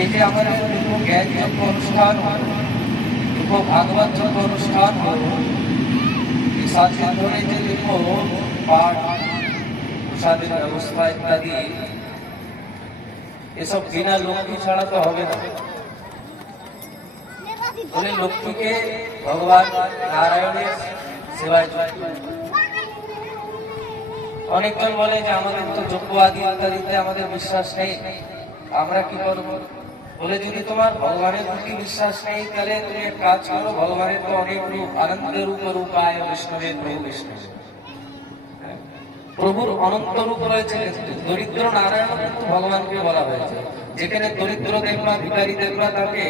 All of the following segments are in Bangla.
এই যে আমাদের দুটো জ্ঞান যজ্ঞ অনুষ্ঠান হলো, দুটো ভাগবত যজ্ঞ অনুষ্ঠান হলো, এই 7 দিন ধরে যে দুটো পাঠ প্রসাদের ব্যবস্থা ইত্যাদি, এসব বিনা লক্ষ্মী ছাড়া তো হবে না। বলে লক্ষ্মীকে ভগবান নারায়ণের সেবায় যুক্ত। অনেকজন বলে যে আমাদের তো যজ্ঞ আদি ইত্যাদিতে আমাদের বিশ্বাস নেই, আমরা কি করবো? বলে যদি তোমার ভগবানের প্রতি বিশ্বাস নেই, তাহলে তুমি এক কাজ করো, ভগবানের তো অনেক রূপ, আনন্দের রূপ রূপায় বিষ্ণুবে প্রভু বিষ্ণু, প্রভুর অনন্ত রূপ রয়েছে। দরিদ্র নারায়ণ কিন্তু ভগবানকে বলা হয়েছে। যেখানে দরিদ্র দেখবা, ভিখারি দেখবা, তাকে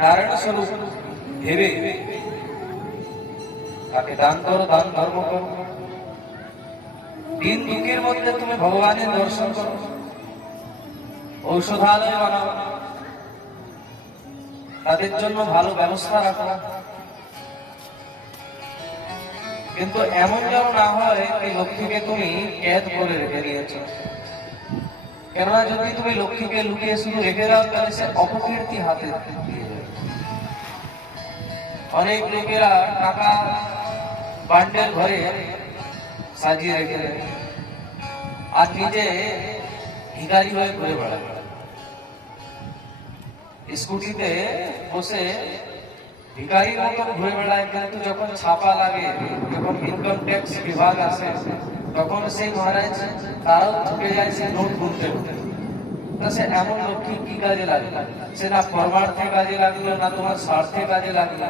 নারায়ণ স্বরূপ ভেবে তাকে দান করো, দান ধর্ম করো। দিন দুঃখের মধ্যে তুমি ভগবানের দর্শন করো, ঔষধালয় বানাও, তাদের জন্য ভালো ব্যবস্থা রাখো। কিন্তু এমন যেন না হয় এই লক্ষ্মীকে তুমি ক্যাদ করে রেখে দিয়েছ। কেননা যদি তুমি লক্ষ্মীকে লুকিয়ে শুধু রেখে দাও, তাহলে সে অপকীর্তি হাতে দিয়ে যাবে। অনেক লোকেরা টাকা বান্ডেল ঘরে সাজিয়ে রেখে দেয়, আর নিজে ভিখারি হয়ে ঘুরে বেড়ায়। স্কুটিতে বসে ভিখারির মতন ঘুরে বেড়ায়, কিন্তু যখন ছাপা লাগে, যখন ইনকাম ট্যাক্স বিভাগ আসে, তখন সেই মহারাজ তারাও ঢুকে যায় সে নোট গুনতে গুনতে। সে এমন লক্ষ্মী কি কাজে লাগলো? সে না পরমার্থে কাজে লাগলো, না তোমার স্বার্থে কাজে লাগলো।